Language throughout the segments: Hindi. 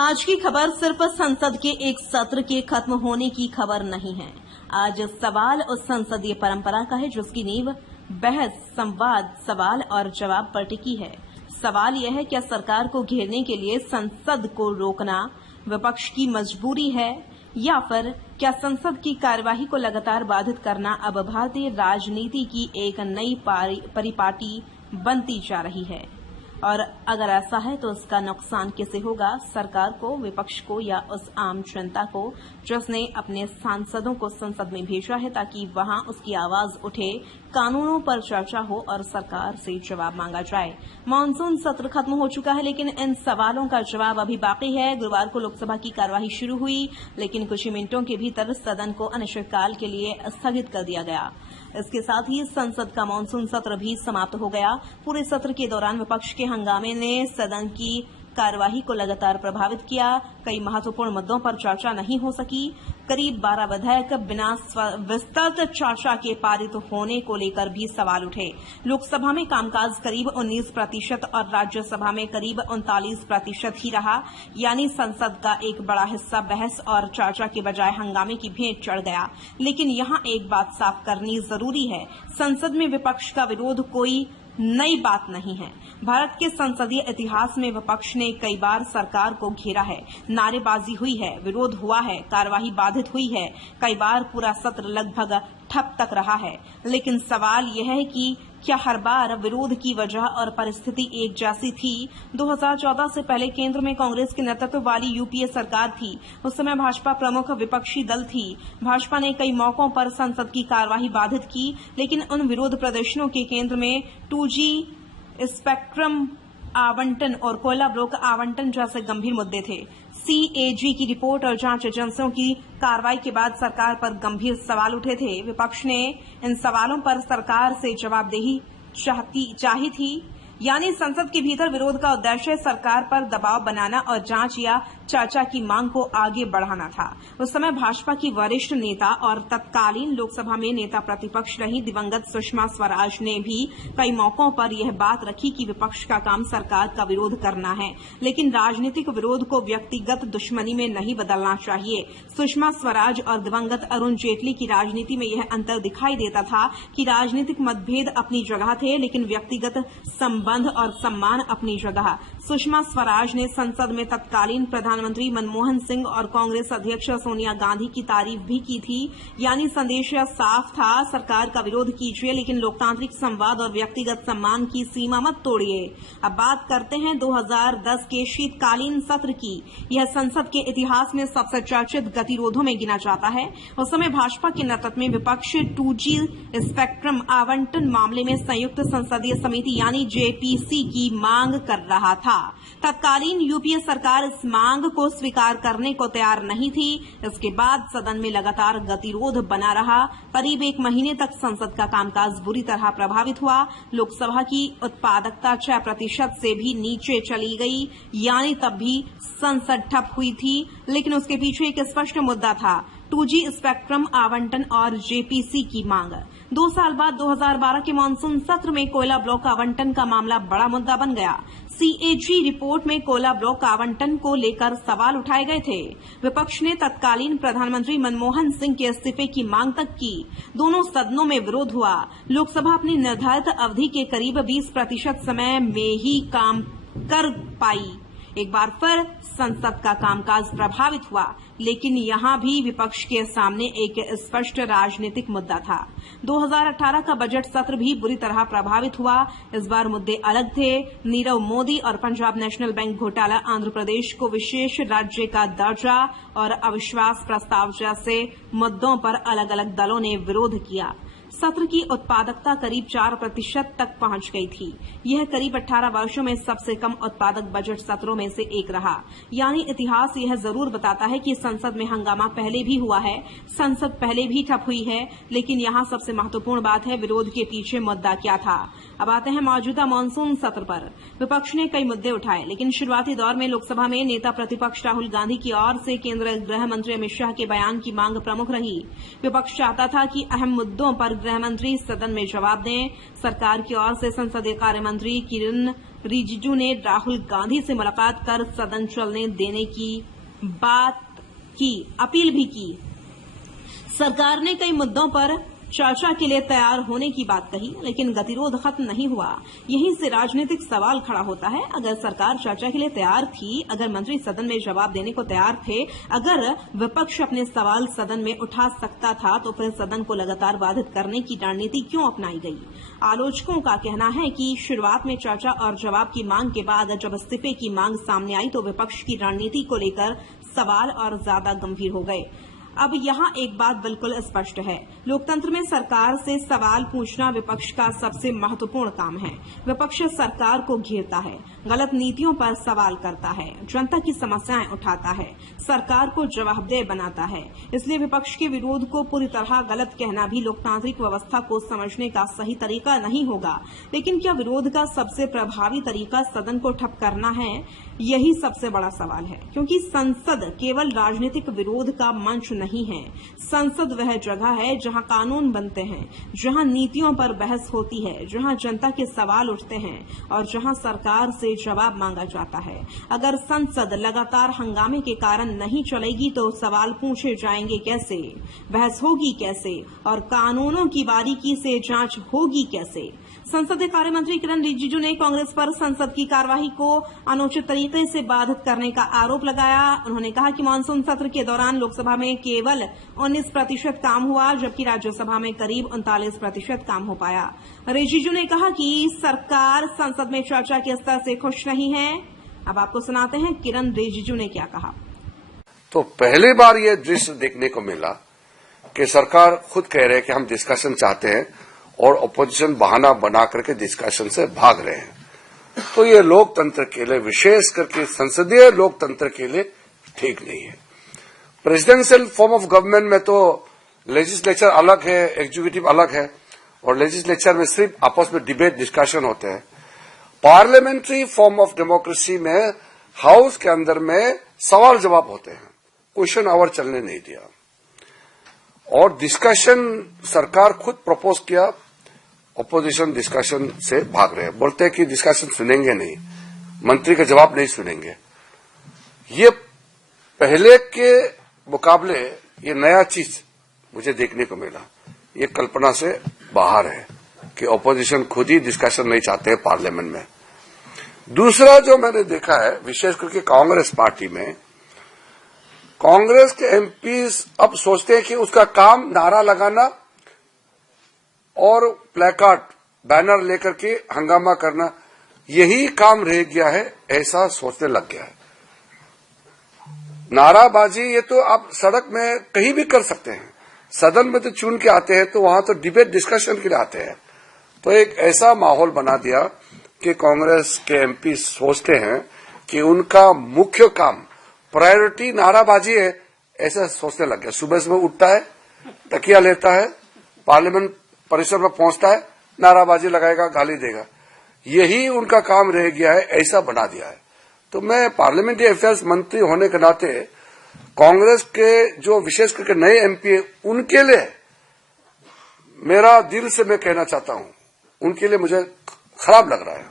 आज की खबर सिर्फ संसद के एक सत्र के खत्म होने की खबर नहीं है। आज सवाल उस संसदीय परंपरा का है जिसकी नींव बहस, संवाद, सवाल और जवाब पर टिकी है। सवाल यह है, क्या सरकार को घेरने के लिए संसद को रोकना विपक्ष की मजबूरी है या फिर क्या संसद की कार्यवाही को लगातार बाधित करना अब भारतीय राजनीति की एक नई परिपाटी बनती जा रही है? और अगर ऐसा है तो उसका नुकसान किसे होगा, सरकार को, विपक्ष को या उस आम जनता को जिसने अपने सांसदों को संसद में भेजा है ताकि वहां उसकी आवाज उठे, कानूनों पर चर्चा हो और सरकार से जवाब मांगा जाए। मानसून सत्र खत्म हो चुका है लेकिन इन सवालों का जवाब अभी बाकी है। गुरुवार को लोकसभा की कार्यवाही शुरू हुई लेकिन कुछ ही मिनटों के भीतर सदन को अनिश्चितकाल के लिए स्थगित कर दिया गया। इसके साथ ही संसद का मानसून सत्र भी समाप्त हो गया। पूरे सत्र के दौरान विपक्ष के हंगामे ने सदन की कार्यवाही को लगातार प्रभावित किया। कई महत्वपूर्ण मुद्दों पर चर्चा नहीं हो सकी। करीब 12 विधेयक बिना विस्तृत चर्चा के पारित होने को लेकर भी सवाल उठे। लोकसभा में कामकाज करीब 19% और राज्यसभा में करीब 39% ही रहा, यानी संसद का एक बड़ा हिस्सा बहस और चर्चा के बजाय हंगामे की भेंट चढ़ गया। लेकिन यहां एक बात साफ करनी जरूरी है, संसद में विपक्ष का विरोध कोई नई बात नहीं है। भारत के संसदीय इतिहास में विपक्ष ने कई बार सरकार को घेरा है, नारेबाजी हुई है, विरोध हुआ है, कार्यवाही बाधित हुई है, कई बार पूरा सत्र लगभग ठप तक रहा है। लेकिन सवाल यह है कि क्या हर बार विरोध की वजह और परिस्थिति एक जैसी थी? 2014 से पहले केंद्र में कांग्रेस के नेतृत्व वाली यूपीए सरकार थी। उस समय भाजपा प्रमुख विपक्षी दल थी। भाजपा ने कई मौकों पर संसद की कार्यवाही बाधित की, लेकिन उन विरोध प्रदर्शनों के केंद्र में 2G स्पेक्ट्रम आवंटन और कोयला ब्लॉक आवंटन जैसे गंभीर मुद्दे थे। CAG की रिपोर्ट और जांच एजेंसियों की कार्रवाई के बाद सरकार पर गंभीर सवाल उठे थे। विपक्ष ने इन सवालों पर सरकार से जवाबदेही चाही थी, यानी संसद के भीतर विरोध का उद्देश्य सरकार पर दबाव बनाना और जांच या चर्चा की मांग को आगे बढ़ाना था। उस समय भाजपा की वरिष्ठ नेता और तत्कालीन लोकसभा में नेता प्रतिपक्ष रही दिवंगत सुषमा स्वराज ने भी कई मौकों पर यह बात रखी कि विपक्ष का काम सरकार का विरोध करना है, लेकिन राजनीतिक विरोध को व्यक्तिगत दुश्मनी में नहीं बदलना चाहिए। सुषमा स्वराज और दिवंगत अरुण जेटली की राजनीति में यह अंतर दिखाई देता था कि राजनीतिक मतभेद अपनी जगह थे लेकिन व्यक्तिगत संबंध और सम्मान अपनी जगह। सुषमा स्वराज ने संसद में तत्कालीन प्रधानमंत्री मनमोहन सिंह और कांग्रेस अध्यक्ष सोनिया गांधी की तारीफ भी की थी, यानी संदेश साफ था, सरकार का विरोध कीजिए लेकिन लोकतांत्रिक संवाद और व्यक्तिगत सम्मान की सीमा मत तोड़िए। अब बात करते हैं 2010 के शीतकालीन सत्र की। यह संसद के इतिहास में सबसे चर्चित गतिरोधों में गिना जाता है। उस समय भाजपा के नेतृत्व में विपक्ष 2G स्पेक्ट्रम आवंटन मामले में संयुक्त संसदीय समिति यानी JPC की मांग कर रहा था। तत्कालीन यूपीए सरकार इस मांग को स्वीकार करने को तैयार नहीं थी। इसके बाद सदन में लगातार गतिरोध बना रहा। करीब 1 महीने तक संसद का कामकाज बुरी तरह प्रभावित हुआ। लोकसभा की उत्पादकता 6% से भी नीचे चली गई, यानी तब भी संसद ठप हुई थी। लेकिन उसके पीछे एक स्पष्ट मुद्दा था, 2G स्पेक्ट्रम आवंटन और JPC की मांग। 2 साल बाद 2012 के मानसून सत्र में कोयला ब्लॉक आवंटन का मामला बड़ा मुद्दा बन गया। CAG रिपोर्ट में कोयला ब्लॉक आवंटन को लेकर सवाल उठाए गए थे। विपक्ष ने तत्कालीन प्रधानमंत्री मनमोहन सिंह के इस्तीफे की मांग तक की। दोनों सदनों में विरोध हुआ। लोकसभा अपनी निर्धारित अवधि के करीब 20% समय में ही काम कर पाई। एक बार फिर संसद का कामकाज प्रभावित हुआ, लेकिन यहां भी विपक्ष के सामने एक स्पष्ट राजनीतिक मुद्दा था। 2018 का बजट सत्र भी बुरी तरह प्रभावित हुआ। इस बार मुद्दे अलग थे। नीरव मोदी और पंजाब नेशनल बैंक घोटाला, आंध्र प्रदेश को विशेष राज्य का दर्जा और अविश्वास प्रस्ताव जैसे मुद्दों पर अलग अलग दलों ने विरोध किया। सत्र की उत्पादकता करीब 4% तक पहुंच गई थी। यह करीब 18 वर्षों में सबसे कम उत्पादक बजट सत्रों में से एक रहा। यानी इतिहास यह जरूर बताता है कि संसद में हंगामा पहले भी हुआ है, संसद पहले भी ठप हुई है, लेकिन यहाँ सबसे महत्वपूर्ण बात है, विरोध के पीछे मुद्दा क्या था। अब आते हैं मौजूदा मानसून सत्र पर। विपक्ष ने कई मुद्दे उठाए, लेकिन शुरुआती दौर में लोकसभा में नेता प्रतिपक्ष राहुल गांधी की ओर से केंद्रीय गृह मंत्री अमित शाह के बयान की मांग प्रमुख रही। विपक्ष चाहता था कि अहम मुद्दों पर गृह मंत्री सदन में जवाब दें। सरकार की ओर से संसदीय कार्य मंत्री किरण रिजिजू ने राहुल गांधी से मुलाकात कर सदन चलने देने की बात की, अपील भी की। सरकार ने कई मुद्दों पर चर्चा के लिए तैयार होने की बात कही, लेकिन गतिरोध खत्म नहीं हुआ। यहीं से राजनीतिक सवाल खड़ा होता है। अगर सरकार चर्चा के लिए तैयार थी, अगर मंत्री सदन में जवाब देने को तैयार थे, अगर विपक्ष अपने सवाल सदन में उठा सकता था, तो फिर सदन को लगातार बाधित करने की रणनीति क्यों अपनाई गई? आलोचकों का कहना है कि शुरुआत में चर्चा और जवाब की मांग के बाद जब इस्तीफे की मांग सामने आई तो विपक्ष की रणनीति को लेकर सवाल और ज्यादा गंभीर हो गए। अब यहाँ एक बात बिल्कुल स्पष्ट है, लोकतंत्र में सरकार से सवाल पूछना विपक्ष का सबसे महत्वपूर्ण काम है। विपक्ष सरकार को घेरता है, गलत नीतियों पर सवाल करता है, जनता की समस्याएं उठाता है, सरकार को जवाबदेह बनाता है। इसलिए विपक्ष के विरोध को पूरी तरह गलत कहना भी लोकतांत्रिक व्यवस्था को समझने का सही तरीका नहीं होगा। लेकिन क्या विरोध का सबसे प्रभावी तरीका सदन को ठप करना है? यही सबसे बड़ा सवाल है, क्योंकि संसद केवल राजनीतिक विरोध का मंच नहीं है। संसद वह जगह है जहां कानून बनते हैं, जहां नीतियों पर बहस होती है, जहां जनता के सवाल उठते हैं और जहां सरकार से जवाब मांगा जाता है। अगर संसद लगातार हंगामे के कारण नहीं चलेगी तो सवाल पूछे जाएंगे कैसे, बहस होगी कैसे और कानूनों की बारीकी से जांच होगी कैसे? संसदीय कार्य मंत्री किरण रिजिजू ने कांग्रेस पर संसद की कार्यवाही को अनुचित तरीके से बाधित करने का आरोप लगाया। उन्होंने कहा कि मानसून सत्र के दौरान लोकसभा में केवल 19% काम हुआ, जबकि राज्यसभा में करीब 39% काम हो पाया। रिजिजू ने कहा कि सरकार संसद में चर्चा के स्तर से खुश नहीं है। अब आपको सुनाते हैं किरण रिजिजू ने क्या कहा। तो पहली बार ये दृश्य देखने को मिला कि सरकार खुद कह रहे हैं कि हम डिस्कशन चाहते हैं और अपोजिशन बहाना बना करके डिस्कशन से भाग रहे हैं। तो ये लोकतंत्र के लिए, विशेष करके संसदीय लोकतंत्र के लिए ठीक नहीं है। प्रेसिडेंशियल फॉर्म ऑफ गवर्नमेंट में तो लेजिस्लेचर अलग है, एग्जीक्यूटिव अलग है, और लेजिस्लेचर में सिर्फ आपस में डिबेट डिस्कशन होते हैं। पार्लियामेंट्री फॉर्म ऑफ डेमोक्रेसी में हाउस के अंदर में सवाल जवाब होते हैं, क्वेश्चन आवर चलने नहीं दिया। और डिस्कशन सरकार खुद प्रपोज किया, ऑपोजिशन डिस्कशन से भाग रहे हैं, बोलते हैं कि डिस्कशन सुनेंगे नहीं, मंत्री का जवाब नहीं सुनेंगे। ये पहले के मुकाबले ये नया चीज मुझे देखने को मिला। ये कल्पना से बाहर है कि ऑपोजिशन खुद ही डिस्कशन नहीं चाहते हैं पार्लियामेंट में। दूसरा जो मैंने देखा है, विशेष करके कांग्रेस पार्टी में, कांग्रेस के एमपीज अब सोचते हैं कि उसका काम नारा लगाना और प्लेकार्ड बैनर लेकर के हंगामा करना, यही काम रह गया है, ऐसा सोचने लग गया है। नाराबाजी ये तो आप सड़क में कहीं भी कर सकते हैं, सदन में तो चुन के आते हैं, तो वहां तो डिबेट डिस्कशन के लिए आते हैं। तो एक ऐसा माहौल बना दिया कि कांग्रेस के एमपी सोचते हैं कि उनका मुख्य काम, प्रायोरिटी नाराबाजी है, ऐसा सोचने लग गया। सुबह सुबह उठता है, तकिया लेता है, पार्लियामेंट परिसर में पहुंचता है, नाराबाजी लगाएगा, गाली देगा, यही उनका काम रह गया है, ऐसा बना दिया है। तो मैं पार्लियामेंट्री अफेयर्स मंत्री होने के नाते कांग्रेस के जो विशेष करके नए एमपी है, उनके लिए मेरा दिल से मैं कहना चाहता हूं, उनके लिए मुझे खराब लग रहा है।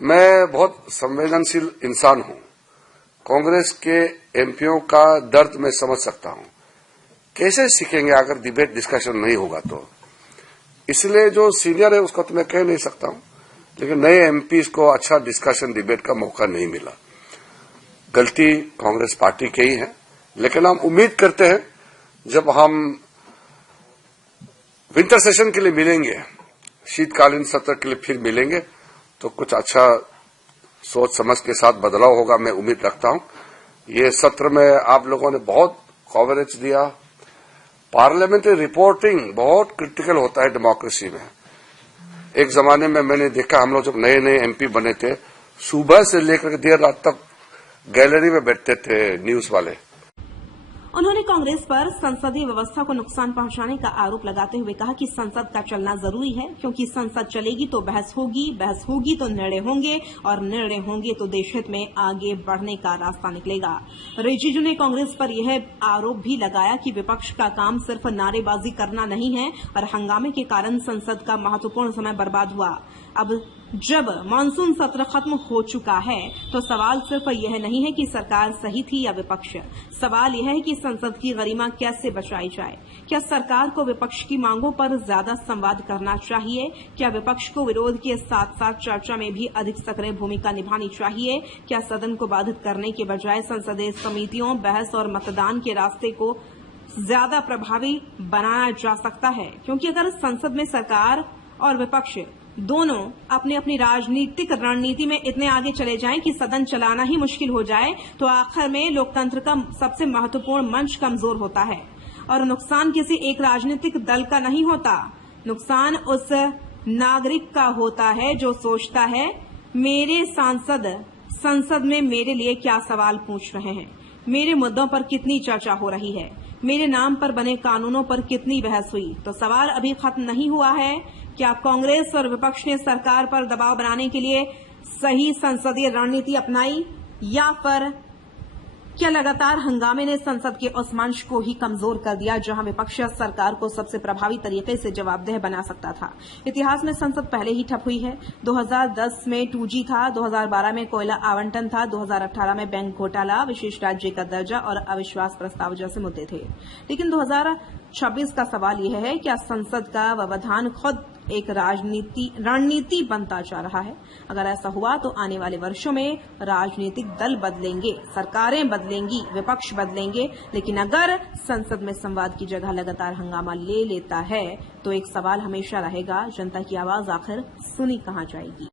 मैं बहुत संवेदनशील इंसान हूं, कांग्रेस के एमपीओ का दर्द मैं समझ सकता हूं। कैसे सीखेंगे अगर डिबेट डिस्कशन नहीं होगा तो? इसलिए जो सीनियर है उसको तो मैं कह नहीं सकता हूं, लेकिन नए एमपीज को अच्छा डिस्कशन डिबेट का मौका नहीं मिला। गलती कांग्रेस पार्टी की ही है, लेकिन हम उम्मीद करते हैं जब हम विंटर सेशन के लिए मिलेंगे, शीतकालीन सत्र के लिए फिर मिलेंगे, तो कुछ अच्छा सोच समझ के साथ बदलाव होगा, मैं उम्मीद रखता हूं। ये सत्र में आप लोगों ने बहुत कवरेज दिया। पार्लियामेंट्री रिपोर्टिंग बहुत क्रिटिकल होता है डेमोक्रेसी में। एक जमाने में मैंने देखा, हम लोग जब नए नए एमपी बने थे, सुबह से लेकर देर रात तक गैलरी में बैठते थे न्यूज वाले। उन्होंने कांग्रेस पर संसदीय व्यवस्था को नुकसान पहुंचाने का आरोप लगाते हुए कहा कि संसद का चलना जरूरी है, क्योंकि संसद चलेगी तो बहस होगी तो निर्णय होंगे, और निर्णय होंगे तो देश हित में आगे बढ़ने का रास्ता निकलेगा। रिजिजू ने कांग्रेस पर यह आरोप भी लगाया कि विपक्ष का काम सिर्फ नारेबाजी करना नहीं है और हंगामे के कारण संसद का महत्वपूर्ण समय बर्बाद हुआ। अब जब मानसून सत्र खत्म हो चुका है तो सवाल सिर्फ यह नहीं है कि सरकार सही थी या विपक्ष। सवाल यह है कि संसद की गरिमा कैसे बचाई जाए। क्या सरकार को विपक्ष की मांगों पर ज्यादा संवाद करना चाहिए? क्या विपक्ष को विरोध के साथ साथ चर्चा में भी अधिक सक्रिय भूमिका निभानी चाहिए? क्या सदन को बाधित करने के बजाय संसदीय समितियों, बहस और मतदान के रास्ते को ज्यादा प्रभावी बनाया जा सकता है? क्योंकि अगर संसद में सरकार और विपक्ष दोनों अपनी अपनी राजनीतिक रणनीति में इतने आगे चले जाएं कि सदन चलाना ही मुश्किल हो जाए तो आखिर में लोकतंत्र का सबसे महत्वपूर्ण मंच कमजोर होता है। और नुकसान किसी एक राजनीतिक दल का नहीं होता, नुकसान उस नागरिक का होता है जो सोचता है मेरे सांसद संसद में मेरे लिए क्या सवाल पूछ रहे हैं, मेरे मुद्दों पर कितनी चर्चा हो रही है, मेरे नाम पर बने कानूनों पर कितनी बहस हुई। तो सवाल अभी खत्म नहीं हुआ है। क्या कांग्रेस और विपक्ष ने सरकार पर दबाव बनाने के लिए सही संसदीय रणनीति अपनाई या फिर क्या लगातार हंगामे ने संसद के उस मंच को ही कमजोर कर दिया जहां विपक्ष सरकार को सबसे प्रभावी तरीके से जवाबदेह बना सकता था? इतिहास में संसद पहले ही ठप हुई है। 2010 में 2G था, 2012 में कोयला आवंटन था, 2018 में बैंक घोटाला, विशेष राज्य का दर्जा और अविश्वास प्रस्ताव जैसे मुद्दे थे। लेकिन 2026 का सवाल यह है, क्या संसद का व्यवधान खुद एक रणनीति बनता जा रहा है? अगर ऐसा हुआ तो आने वाले वर्षों में राजनीतिक दल बदलेंगे, सरकारें बदलेंगी, विपक्ष बदलेंगे, लेकिन अगर संसद में संवाद की जगह लगातार हंगामा ले लेता है तो एक सवाल हमेशा रहेगा, जनता की आवाज आखिर सुनी कहां जाएगी?